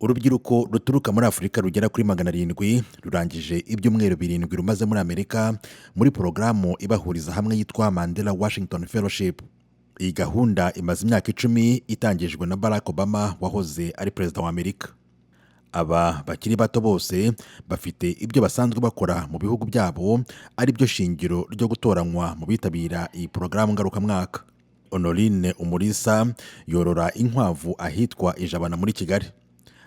Urubyiruko ruturuka muri Afurika rugera kuri 700 rurangije ibyumweru 7 rumaze muri Amerika muri porogaramu ibahuriza hamwe yitwa Mandela Washington Fellowship. Iyi gahunda imaze imyaka 10 itangijwe na Barack Obama wahoze ari perezida wa Amerika. Aba bakiri bato bose bafite ibyo basanzwe bakora mu bihugu byabo, ari byo shingiro ryo gutoranywa mu bitabira iyi porogaramu ngarukamwaka. Honorine Umulisa yorora inkwavu ahitwa Ijabana muri Kigali.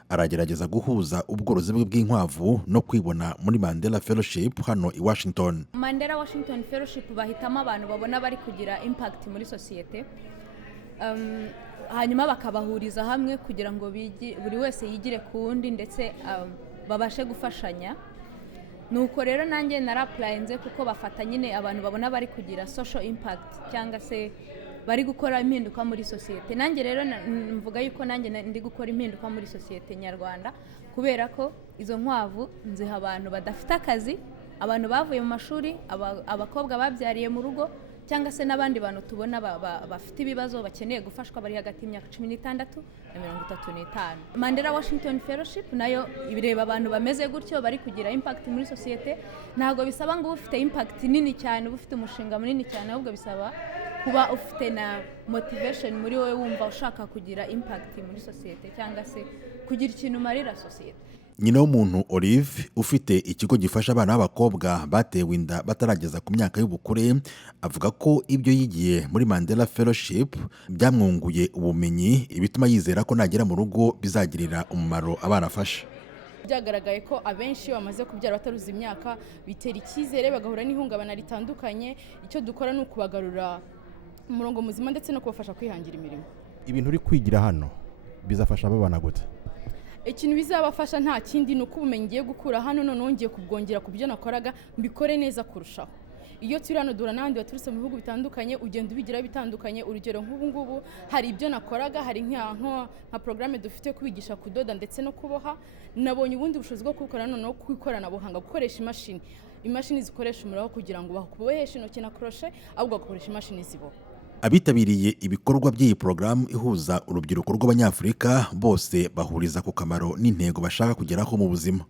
Aragerageza guhuza ubworozi bw'inkwavu no kwibona muri Mandela Fellowship hano i Washington. Mandela Washington Fellowship bahitamo abantu babona bari kugira impact muri societe, hanyuma bakabahuriza hamwe kugira ngo buri wese yigire ku wundi ndetse babashe gufashanya. Nuko rero nanjye naraplayinze kuko bafata nyine abantu babona bari kugira social impact cyangwa se bari gukora impinduka muri societe. Nanjye rero mvuga yuko nanjye ndi gukora impinduka muri societe nyarwanda, kubera ko izo nkwavu nziha abantu badafite akazi, abantu bavuye mu mashuri, abakobwa babyariye mu rugo, cyangwa se n'abandi bantu tubona bafite ibibazo bakeneye gufashwa bari hagati y'imyaka 16 na 35. Mandela Washington Fellowship nayo ibireba abantu bameze gutyo bari kugira impact muri societe. Ntago bisaba ngo ufite impact nini cyane, ufite umushinga munini cyane, ahubwo bisaba kuba ufite na motivation muri wowe wumva ushaka kugira impact muri societe cyangwa se kugira ikintu marira societe. Nyina w'umuntu Olive ufite ikigo gifasha abana b'abakobwa batewe inda batarageza ku myaka y'ubukure, avuga ko ibyo yigiye muri Mandela Fellowship byamwunguye ubumenyi, ibituma yizera ko nagera mu rugo bizagirira umumaro abana afasha. Byagaragaye ko abenshi bamaze kubyara bataruzi imyaka bitera icyizere bagahura n'ihungabana ritandukanye. Icyo dukora ni ukubagarura umurongo muzima ndetse no kubafasha kwihangira imirimo. Ibintu uri kwigira hano bizafasha abana gute? Ikintu bizabafasha nta kindi ni uko ubumenyi ngiye gukura hano none ngiye kubwongera ku byo nakoraga mbikore neza kurushaho. Iyo turi hano duhura n'abandi baturutse mu bihugu bitandukanye, ugenda ubigira bitandukanye. Urugero nk'ubu ngubu hari ibyo nakoraga, hari nka porogaramu dufite kubigisha kudoda ndetse no kuboha. Nabonye ubundi bushobozi bwo kubikora noneho ku ikoranabuhanga, gukoresha imashini zikoresha umuriro kugira ngo bakuboheshe intoki na crochet, ahubwo bakoresha imashini ziboha. Abitabiriye ibikorwa by'iyi porogaramu ihuza urubyiruko rw'Abanyafurika bose bahuriza ku kamaro n'intego bashaka kugeraho mu buzima.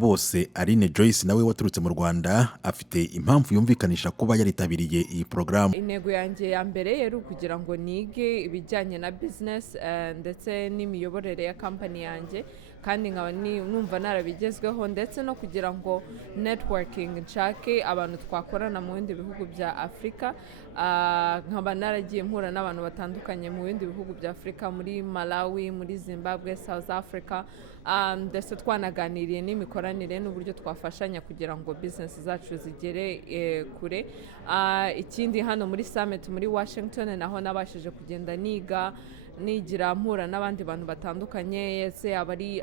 Bose Aline Joyce nawe waturutse mu Rwanda afite impamvu yumvikanisha kuba yaritabiriye iyi porogaramu. Intego yanjye ya mbere yari kugira ngo nige ibijyanye na business ndetse n'imiyoborere ya company yanjye, kandi nkaba numva narabigezweho, ndetse no kugira ngo networking nshake abantu twakorana mu bindi bihugu bya Afurika. Nkaba naragiye mpura n'abantu batandukanye mu bindi bihugu bya Afurika, muri Malawi, muri Zimbabwe, South Africa, ndetse twanaganiriye n'imikoranire n'uburyo twafashanya kugira ngo business zacu zigere kure. Ikindi hano muri summit muri Washington naho nabashije kugenda nigira mpura n'abandi bantu batandukanye, yese abari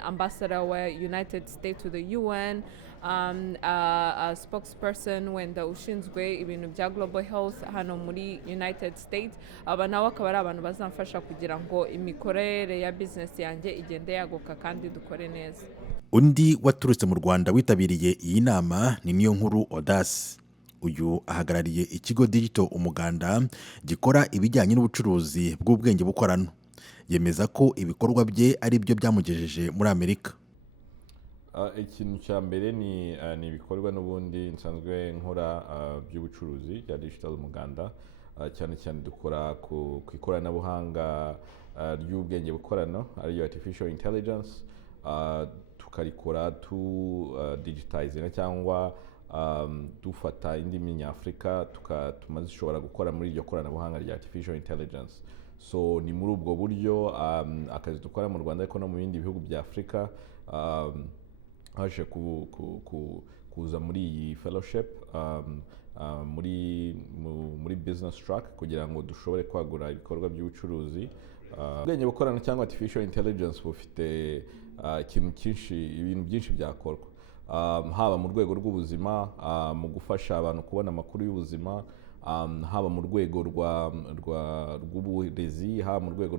ambassador wa United States to the UN, a spokesperson wenda ushinzwe ibintu bya global health hano muri United States. Aba nawe akaba ari abantu bazamfasha kugira ngo imikorere ya business yanjye igende yaguka kandi dukore neza. Undi waturutse mu Rwanda witabiriye iyi nama ni Niyonkuru Audace. Uyu ahagarariye ikigo Digital Umuganda gikora ibijyanye n'ubucuruzi bw'ubwenge bukorano. Yemeza ko ibikorwa bye ari byo byamugejeje muri Amerika. Ikintu cya mbere ni ibikorwa n'ubundi nsanzwe nkora by'ubucuruzi bya Digital Umuganda, cyane cyane dukora ku ikoranabuhanga ry'ubwenge bukorano ariyo artificial intelligence. Tukarikora digitize cyangwa dufata indimi nyafurika tukatuma zishobora gukora muri iryo koranabuhanga rya artificial intelligence. So ni muri ubwo buryo akazi dukora mu Rwanda ariko no mu bindi bihugu bya Afurika haje kuza muri iyi fellowship muri business track kugira ngo dushobore kwagura ibikorwa by'ubucuruzi. Ubwenge bukorano cyangwa artificial intelligence bufite ibintu byinshi byakorwa, haba mu rwego rw'ubuzima, mu gufasha abantu kubona amakuru y'ubuzima, haba mu rwego rw'uburezi, haba mu rwego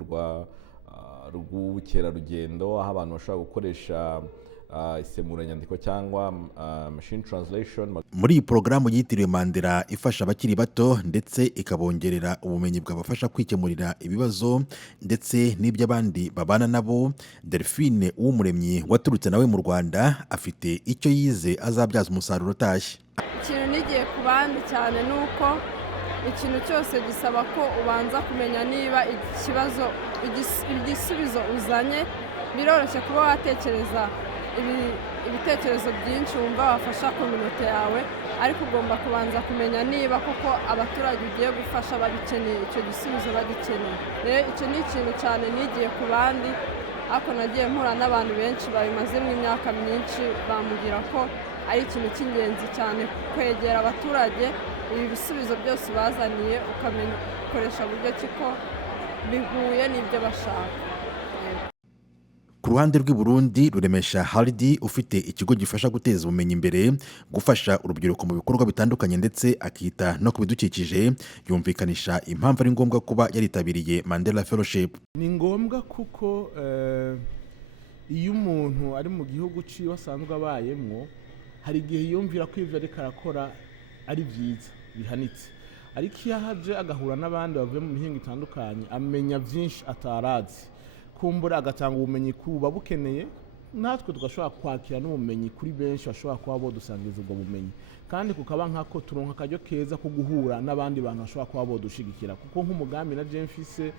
rw'ubukerarugendo, aho abantu bashobora gukoresha isemuranyandiko cyangwa machine translation. Muri iyi porogaramu yitiriwe Mandela ifasha abakiri bato ndetse ikabongerera ubumenyi bwabafasha kwikemurira ibibazo ndetse n'iby'abandi babana nabo, Delphine Uwumuremyi waturutse nawe mu Rwanda afite icyo yize azabyaza umusaruro utashye. Ikintu nigiye ku bandi cyane ni uko ikintu cyose gisaba ko ubanza kumenya niba igisubizo uzanye biroroshye kuba watekereza ibitekerezo byinshi wumva wafasha kominote yawe, ariko ugomba kubanza kumenya niba koko abaturage ugiye gufasha babikeneye, icyo gisubizo bagikeneye. Rero icyo ni ikintu cyane nigiye ku bandi, ariko nagiye mpura n'abantu benshi babimazemo imyaka myinshi bambwira ko ari ikintu cy'ingenzi cyane kwegera abaturage, ibi bisubizo byose bazaniye ukamenya ukoresha buryo ki ko bihuye n'ibyo bashaka. Ku ruhande rw'i Burundi, Ruremesha Haridi ufite ikigo gifasha guteza ubumenyi imbere, gufasha urubyiruko mu bikorwa bitandukanye ndetse akita no ku bidukikije, yumvikanisha impamvu ari ngombwa kuba yaritabiriye Mandela Fellowship. Ni ngombwa kuko iyo umuntu ari mu gihugu ciwe asanzwe abayemwo, hari igihe yumvira ko ivyo ariko arakora ari byiza bihanitse, ariko iyo ahaje agahura n'abandi bavuye mu mihingo itandukanye amenya byinshi atarazi, kumbura agatanga ubumenyi kuba bukeneye, natwe tugashobora kwakira n'ubumenyi kuri benshi bashobora kuba bodusangiza ubwo bumenyi, kandi kukaba nkako turonka akaryo keza ko guhura n'abandi bantu bashobora kuba bodushigikira, kuko nk'umugambi na Jemfise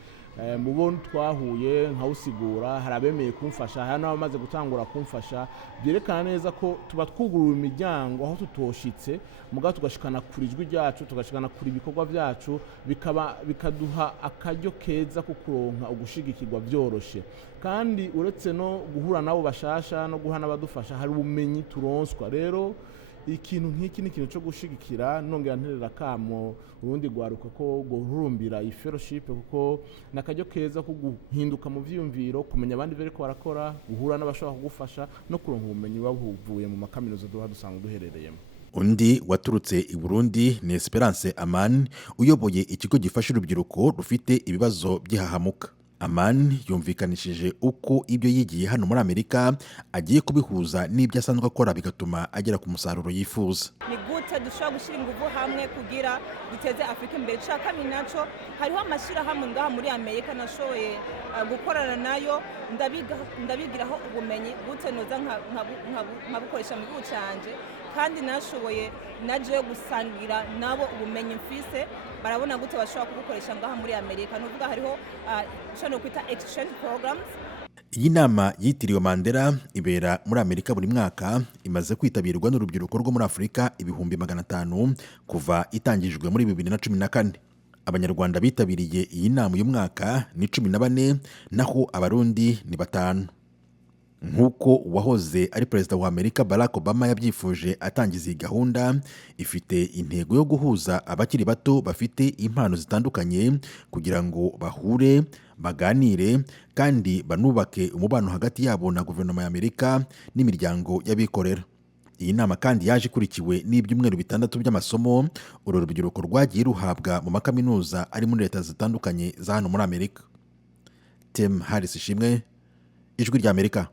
mu bo twahuye nkawusigura, hari abemeye kumfasha, hari n'abamaze gutangura kumfasha, byerekana neza ko tuba twugurura imiryango aho tutoshitse, mugabo tugashikana kuri ijwi ryacu, tugashikana kuri ibikorwa byacu, bikaduha akaryo keza ko kuronka ugushigikirwa byoroshe. Kandi uretse no guhura nabo bashasha no guhana abadufasha, hari ubumenyi turonswa. Rero ikintu nk'iki ni ikintu cyo gushigikira, nongera nterera kamo urundi rwaruka ko guhurumbira iyi fellowship, kuko nakaryo keza ko guhinduka mu vyiyumviro, kumenya abandi bariko barakora, guhura n'abashobora kugufasha no kuronka ubumenyi bavuye mu makaminuza dusanzwe duherereyemo. Undi waturutse i Burundi ni Esperance Aman, uyoboye ikigo gifasha urubyiruko rufite ibibazo by'ihahamuka. Aman yumvikanishije uko ibyo yigiye hano muri Amerika agiye kubihuza n'ibyo asanzwe akora bigatuma agera ku musaruro yifuza. Ni gute dushobora gushyira ingufu hamwe kugira duteze Afurika imbere. Kabiri naco hariho amashyirahamwe ngaha muri Amerika nashoboye gukorana nayo, ndabigiraho ubumenyi gute noza nkabukoresha mu gihugu canje, kandi nashoboye naje gusangira nabo ubumenyi mfise, barabona gute bashobora kubukoresha ngaha muri Amerika. Nuvuga hariho no kwita exchange programs. Iyi nama yitiriwe Mandela ibera muri Amerika buri mwaka, imaze kwitabirwa n'urubyiruko rwo muri Afurika 500 kuva itangijwe muri 2014. Abanyarwanda bitabiriye iyi nama uyu mwaka ni 14, naho abarundi ni 5. Nk'uko uwahoze ari perezida wa Amerika Barack Obama yabyifuje atangiza iyi gahunda, ifite intego yo guhuza abakiri bato bafite impano zitandukanye kugira ngo bahure, baganire kandi banubake umubano hagati yabo na guverinoma ya Amerika n'imiryango y'abikorera. Iyi nama kandi yaje ikurikiwe n'ibyumweru 6 by'amasomo uru rubyiruko rwagiye ruhabwa mu makaminuza ari muri leta zitandukanye za hano muri Amerika. Tim Harris Ishimwe, Ijwi ry'Amerika.